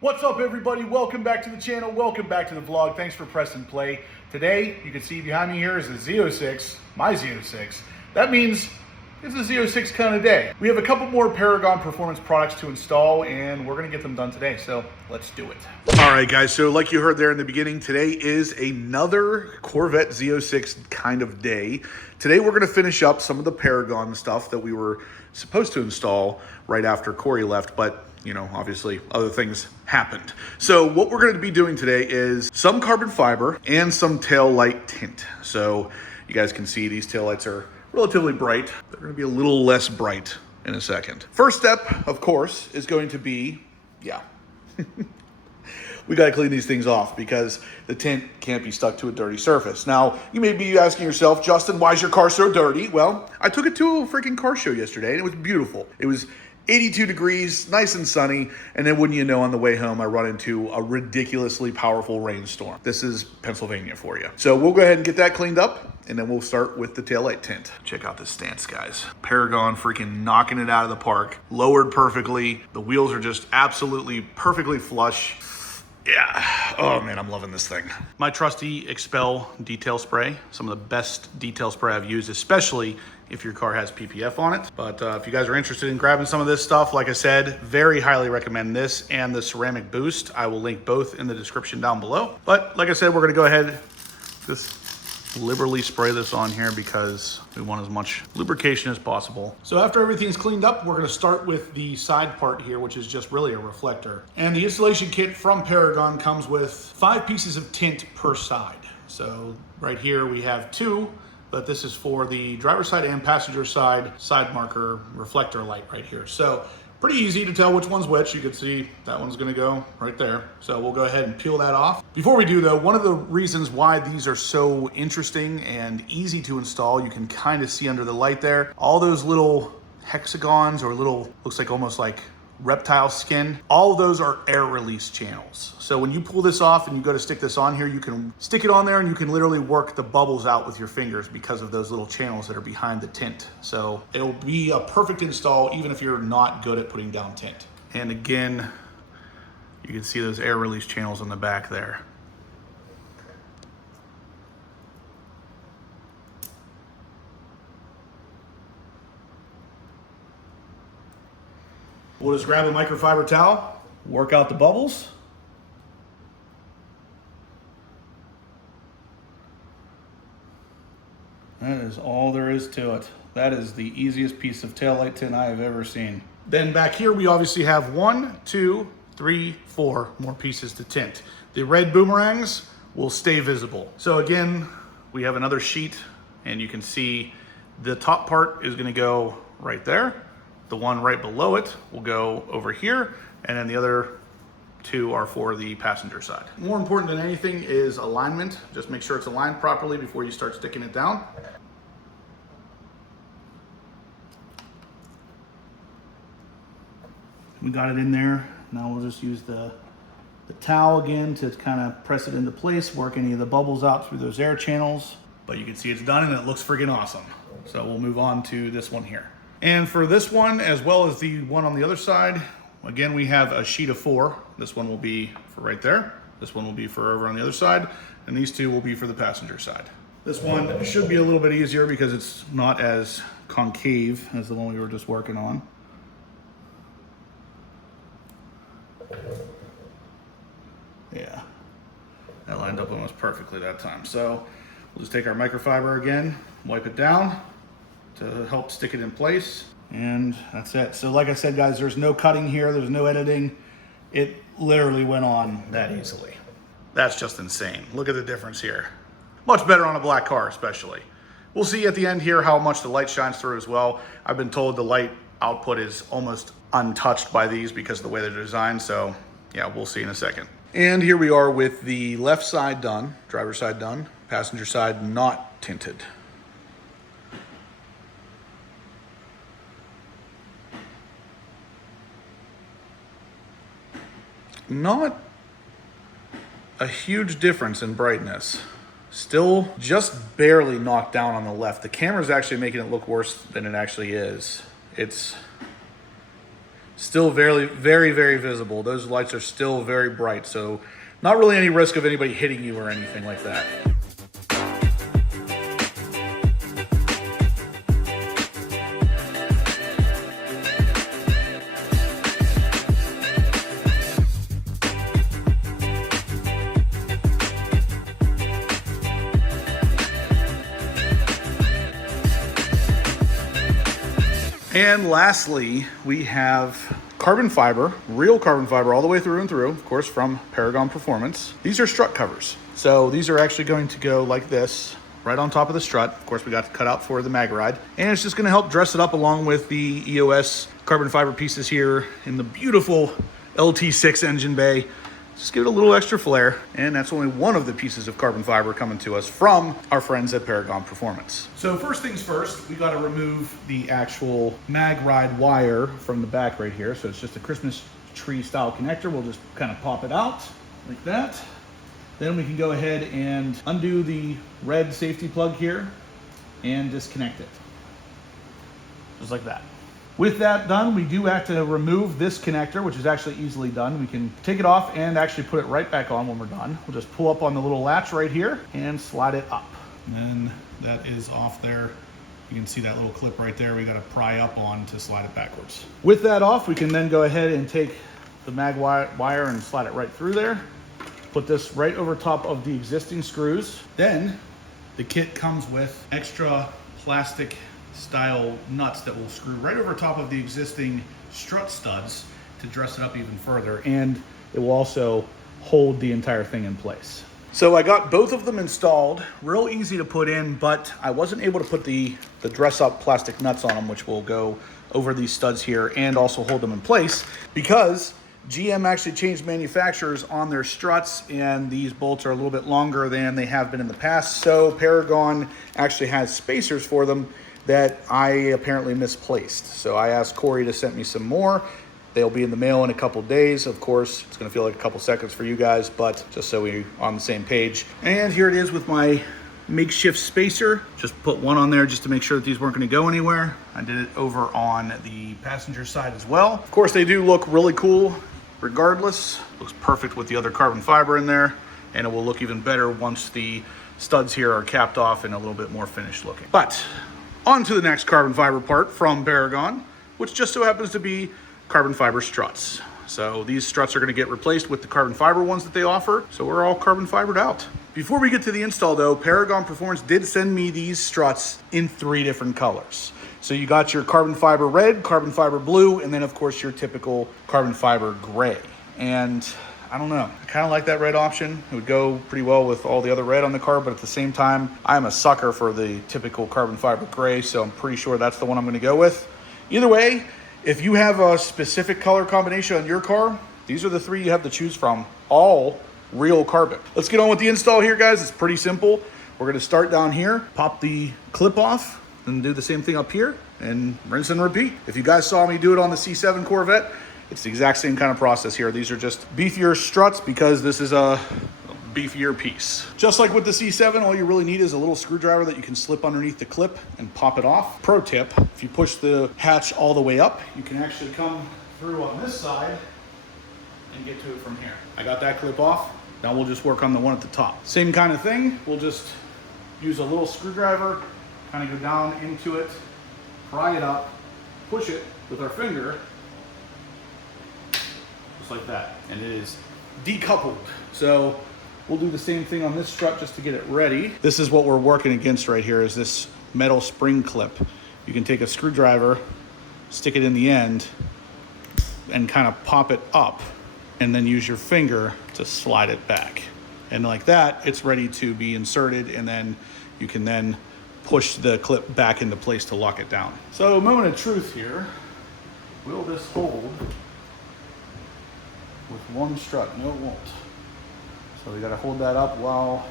What's up, everybody? Welcome back to the channel. Welcome back to the vlog. Thanks for pressing play. Today, you can see behind me here is a Z06, my Z06. That means it's a Z06 kind of day. We have a couple more Paragon performance products to install, and we're gonna get them done today, so let's do it. All right, guys, so like you heard there in the beginning, today is another Corvette Z06 kind of day. Today, we're gonna finish up some of the Paragon stuff that we were supposed to install right after Corey left, but you know, obviously other things happened. So what we're going to be doing today is some carbon fiber and some tail light tint. So you guys can see these tail lights are relatively bright. They're going to be a little less bright in a second. First step, of course, is going to be, we got to clean these things off because the tint can't be stuck to a dirty surface. Now, you may be asking yourself, Justin, why is your car so dirty? Well, I took it to a freaking car show yesterday and it was beautiful. It was 82 degrees, nice and sunny, and then wouldn't you know, on the way home, I run into a ridiculously powerful rainstorm. This is Pennsylvania for you. So we'll go ahead and get that cleaned up, and then we'll start with the taillight tint. Check out this stance, guys. Paragon freaking knocking it out of the park. Lowered perfectly. The wheels are just absolutely perfectly flush. Yeah, oh man, I'm loving this thing. My trusty Expel detail spray, some of the best detail spray I've used, especially if your car has PPF on it. But if you guys are interested in grabbing some of this stuff, like I said, very highly recommend this and the ceramic boost. I will link both in the description down below. But like I said, we're gonna go ahead, just liberally spray this on here because we want as much lubrication as possible. So after everything's cleaned up, we're gonna start with the side part here, which is just really a reflector. And the installation kit from Paragon comes with 5 pieces of tint per side. So right here we have 2, but this is for the driver's side and passenger side marker reflector light right here. So pretty easy to tell which one's which. You can see that one's gonna go right there. So we'll go ahead and peel that off. Before we do though, one of the reasons why these are so interesting and easy to install, you can kind of see under the light there, all those little hexagons or little, looks like almost like reptile skin, all of those are air release channels. So when you pull this off and you go to stick this on here, you can stick it on there and you can literally work the bubbles out with your fingers because of those little channels that are behind the tint. So it'll be a perfect install even if you're not good at putting down tint. And again, you can see those air release channels on the back there. We'll just grab a microfiber towel, work out the bubbles. That is all there is to it. That is the easiest piece of taillight tint I have ever seen. Then back here, we obviously have 1, 2, 3, 4 more pieces to tint. The red boomerangs will stay visible. So again, we have another sheet and you can see the top part is gonna go right there. The one right below it will go over here, and then the other 2 are for the passenger side. More important than anything is alignment. Just make sure it's aligned properly before you start sticking it down. We got it in there. Now we'll just use the towel again to kind of press it into place, work any of the bubbles out through those air channels. But you can see it's done and it looks freaking awesome. So we'll move on to this one here. And for this one, as well as the one on the other side, again, we have a sheet of 4. This one will be for right there. This one will be for over on the other side. And these 2 will be for the passenger side. This one should be a little bit easier because it's not as concave as the one we were just working on. Yeah, that lined up almost perfectly that time. So we'll just take our microfiber again, wipe it down to help stick it in place, and that's it. So like I said, guys, there's no cutting here, there's no editing. It literally went on that easily. That's just insane. Look at the difference here. Much better on a black car, especially. We'll see at the end here how much the light shines through as well. I've been told the light output is almost untouched by these because of the way they're designed, so yeah, we'll see in a second. And here we are with the left side done, driver's side done, passenger side not tinted. Not a huge difference in brightness. Still just barely knocked down on the left. The camera's actually making it look worse than it actually is. It's Still very, very, very visible. Those lights are still very bright, so not really any risk of anybody hitting you or anything like that. And lastly, we have carbon fiber, real carbon fiber all the way through and through, of course, from Paragon Performance. These are strut covers. So these are actually going to go like this, right on top of the strut. Of course, we got to cut out for the mag ride. And it's just gonna help dress it up along with the EOS carbon fiber pieces here in the beautiful LT6 engine bay. Just give it a little extra flair, and that's only one of the pieces of carbon fiber coming to us from our friends at Paragon Performance. So first things first, we got to remove the actual mag ride wire from the back right here. So it's just a Christmas tree style connector. We'll just kind of pop it out like that. Then we can go ahead and undo the red safety plug here and disconnect it. Just like that. With that done, we do have to remove this connector, which is actually easily done. We can take it off and actually put it right back on when we're done. We'll just pull up on the little latch right here and slide it up. And then that is off there. You can see that little clip right there. We got to pry up on to slide it backwards. With that off, we can then go ahead and take the mag wire and slide it right through there. Put this right over top of the existing screws. Then the kit comes with extra plastic style nuts that will screw right over top of the existing strut studs to dress it up even further, and it will also hold the entire thing in place. So I got both of them installed, real easy to put in, but I wasn't able to put the dress up plastic nuts on them, which will go over these studs here and also hold them in place, because GM actually changed manufacturers on their struts, and these bolts are a little bit longer than they have been in the past. So Paragon actually has spacers for them that I apparently misplaced. So I asked Corey to send me some more. They'll be in the mail in a couple days. Of course, it's gonna feel like a couple seconds for you guys, but just so we're on the same page. And here it is with my makeshift spacer. Just put one on there just to make sure that these weren't gonna go anywhere. I did it over on the passenger side as well. Of course, they do look really cool regardless. Looks perfect with the other carbon fiber in there, and it will look even better once the studs here are capped off and a little bit more finished looking. But on to the next carbon fiber part from Paragon, which just so happens to be carbon fiber struts. So these struts are going to get replaced with the carbon fiber ones that they offer. So we're all carbon fibered out. Before we get to the install though, Paragon Performance did send me these struts in 3 different colors. So you got your carbon fiber red, carbon fiber blue, and then of course your typical carbon fiber gray. And I don't know, I kind of like that red option. It would go pretty well with all the other red on the car, but at the same time, I'm a sucker for the typical carbon fiber gray, so I'm pretty sure that's the one I'm gonna go with. Either way, if you have a specific color combination on your car, these are the 3 you have to choose from, all real carbon. Let's get on with the install here, guys. It's pretty simple. We're gonna start down here, pop the clip off, and do the same thing up here, and rinse and repeat. If you guys saw me do it on the C7 Corvette, it's the exact same kind of process here. These are just beefier struts because this is a beefier piece. Just like with the C7, all you really need is a little screwdriver that you can slip underneath the clip and pop it off. Pro tip, if you push the hatch all the way up, you can actually come through on this side and get to it from here. I got that clip off. Now we'll just work on the one at the top. Same kind of thing. We'll just use a little screwdriver, kind of go down into it, pry it up, push it with our finger, like that, and it is decoupled. So we'll do the same thing on this strut just to get it ready. This is what we're working against right here, is this metal spring clip. You can take a screwdriver, stick it in the end, and kind of pop it up, and then use your finger to slide it back. And like that, it's ready to be inserted, and then you can then push the clip back into place to lock it down. So moment of truth here. Will this hold with one strut? No, it won't. So we got to hold that up while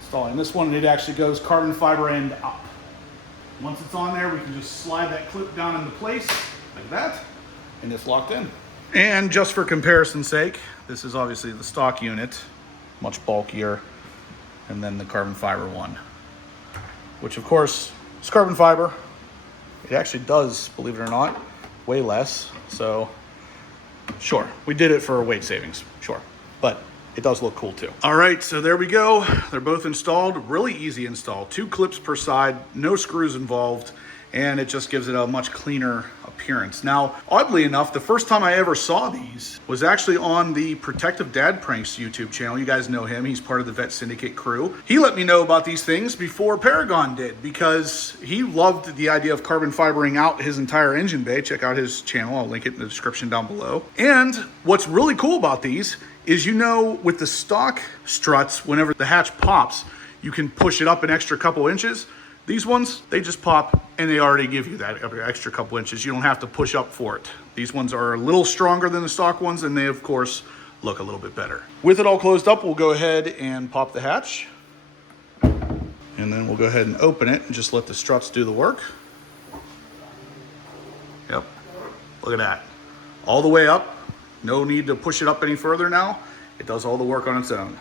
installing this one, and it actually goes carbon fiber end up. Once it's on there, we can just slide that clip down into place like that, and it's locked in. And just for comparison's sake, this is obviously the stock unit, much bulkier, and then the carbon fiber one, which of course is carbon fiber. It actually does, believe it or not, way less. So sure, we did it for weight savings, sure, but it does look cool too. All right, so there we go. They're both installed. Really easy install. 2 clips per side, no screws involved, and it just gives it a much cleaner appearance. Now, oddly enough, the first time I ever saw these was actually on the Protective Dad Pranks YouTube channel. You guys know him. He's part of the Vet Syndicate crew. He let me know about these things before Paragon did because he loved the idea of carbon fibering out his entire engine bay. Check out his channel. I'll link it in the description down below. And what's really cool about these is, you know, with the stock struts, whenever the hatch pops, you can push it up an extra couple inches. These ones, they just pop and they already give you that extra couple inches. You don't have to push up for it. These ones are a little stronger than the stock ones, and they, of course, look a little bit better. With it all closed up, we'll go ahead and pop the hatch. And then we'll go ahead and open it and just let the struts do the work. Yep, look at that. All the way up. No need to push it up any further now. It does all the work on its own.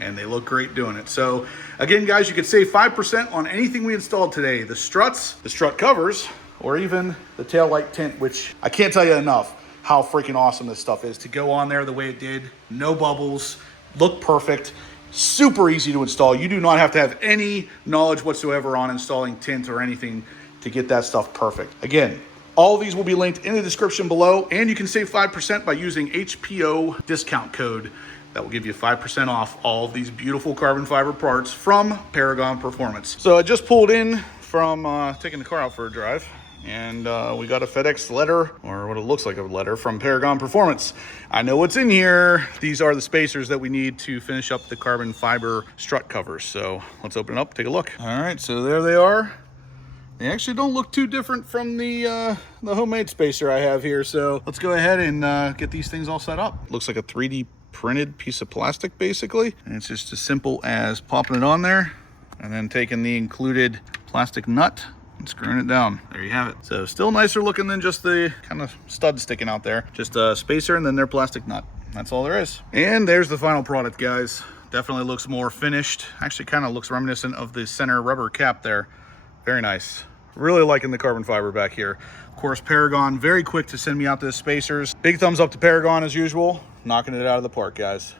And they look great doing it. So again, guys, you could save 5% on anything we installed today. The struts, the strut covers, or even the tail light tint, which I can't tell you enough how freaking awesome this stuff is to go on there the way it did. No bubbles, look perfect, super easy to install. You do not have to have any knowledge whatsoever on installing tint or anything to get that stuff perfect. Again, all of these will be linked in the description below, and you can save 5% by using HPO discount code. That will give you 5% off all of these beautiful carbon fiber parts from Paragon Performance. So I just pulled in from taking the car out for a drive, and we got a FedEx letter, or what it looks like a letter, from Paragon Performance. I know what's in here. These are the spacers that we need to finish up the carbon fiber strut covers. So let's open it up, take a look. All right, so there they are. They actually don't look too different from the homemade spacer I have here. So let's go ahead and get these things all set up. Looks like a 3D printed piece of plastic basically, and it's just as simple as popping it on there and then taking the included plastic nut and screwing it down. There you have it. So still nicer looking than just the kind of stud sticking out there. Just a spacer and then their plastic nut. That's all there is. And there's the final product, guys. Definitely looks more finished. Actually kind of looks reminiscent of the center rubber cap there. Very nice. Really liking the carbon fiber back here. Of course, Paragon, very quick to send me out the spacers. Big thumbs up to Paragon as usual. Knocking it out of the park, guys.